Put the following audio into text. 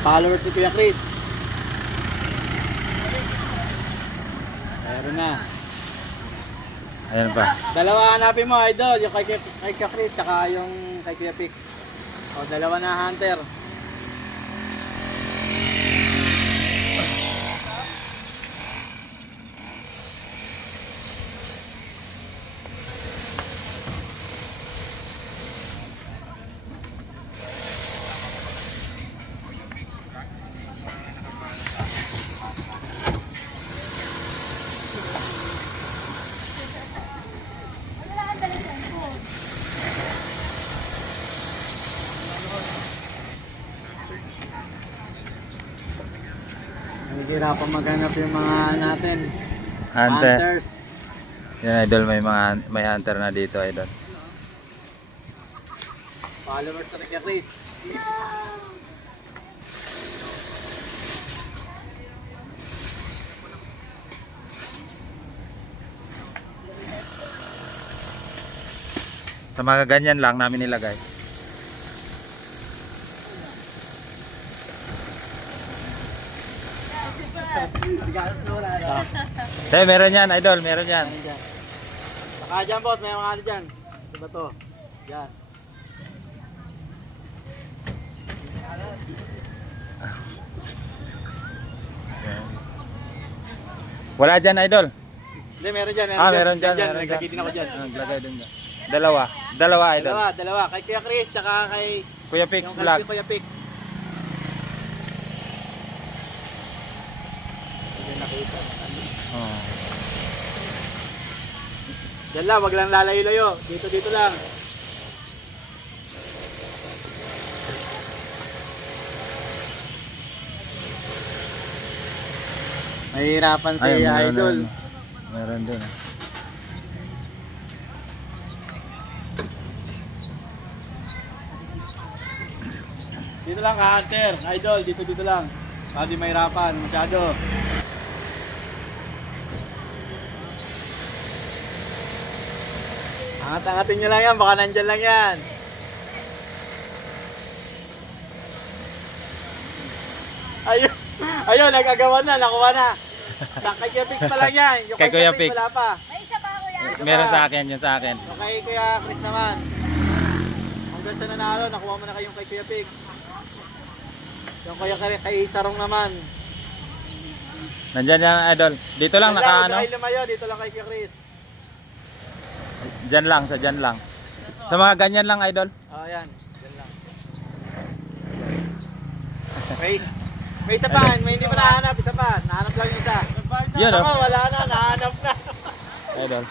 Followers ni Kuya Chris. Meron na. Ayan pa. Dalawa hanapin mo, idol. Yung kay Kuya Chris, tsaka yung kay Kuya Pix. O, dalawa na hunter. Nahihirapan maghanap yung mga natin. Hunter. Hunters. Yan idol, may hunter na dito idol. Followers ni Kuya Chris. Sa mga ganyan lang namin nilagay. Tay, meron yan idol, meron yan. Saka dyan boss, may mga ano dyan. Ito ba to? Dyan. Wala dyan idol. Hindi, meron dyan. Meron dyan. Naglagay din ako dyan. Naglagay din dyan. Dalawa idol. Dalawa. Kay Kuya Chris, tsaka kay Kuya Pix yung vlog. kay Kuya Pix. Hindi nakita. Oh. Diyan lang, wag lang lalayo-layo. Dito lang. Mahirapan si idol. Meron din. Dito lang ka, hunter. Idol, dito lang. Hindi mahirapan, masyado. Angat-angatin nyo lang yan, baka nandyan lang yan. Ayun, nagagawa na, nakuha na. Kay Kuya Pix pa lang yan. Yung Kay Kuya Pix. wala pa. May isa pa ako yan. Meron sa akin, yun sa akin. So, kay Kuya Chris naman. Hanggang sa nanalo, nakuha mo na kayong kay Kuya Pix. Yung kay Sarong naman. Nandyan yan idol. Dito lang Dito naka ano. lumayo, dito lang kay Kuya Chris. Dyan lang, sa dyan lang. Sa mga ganyan lang idol. Oh, yan. Diyan lang. May isa pa, may hindi pa nahanap, isa pa. Nahanap lang yung isa. Yun, oh. Ako, wala na, nahanap na. Idol.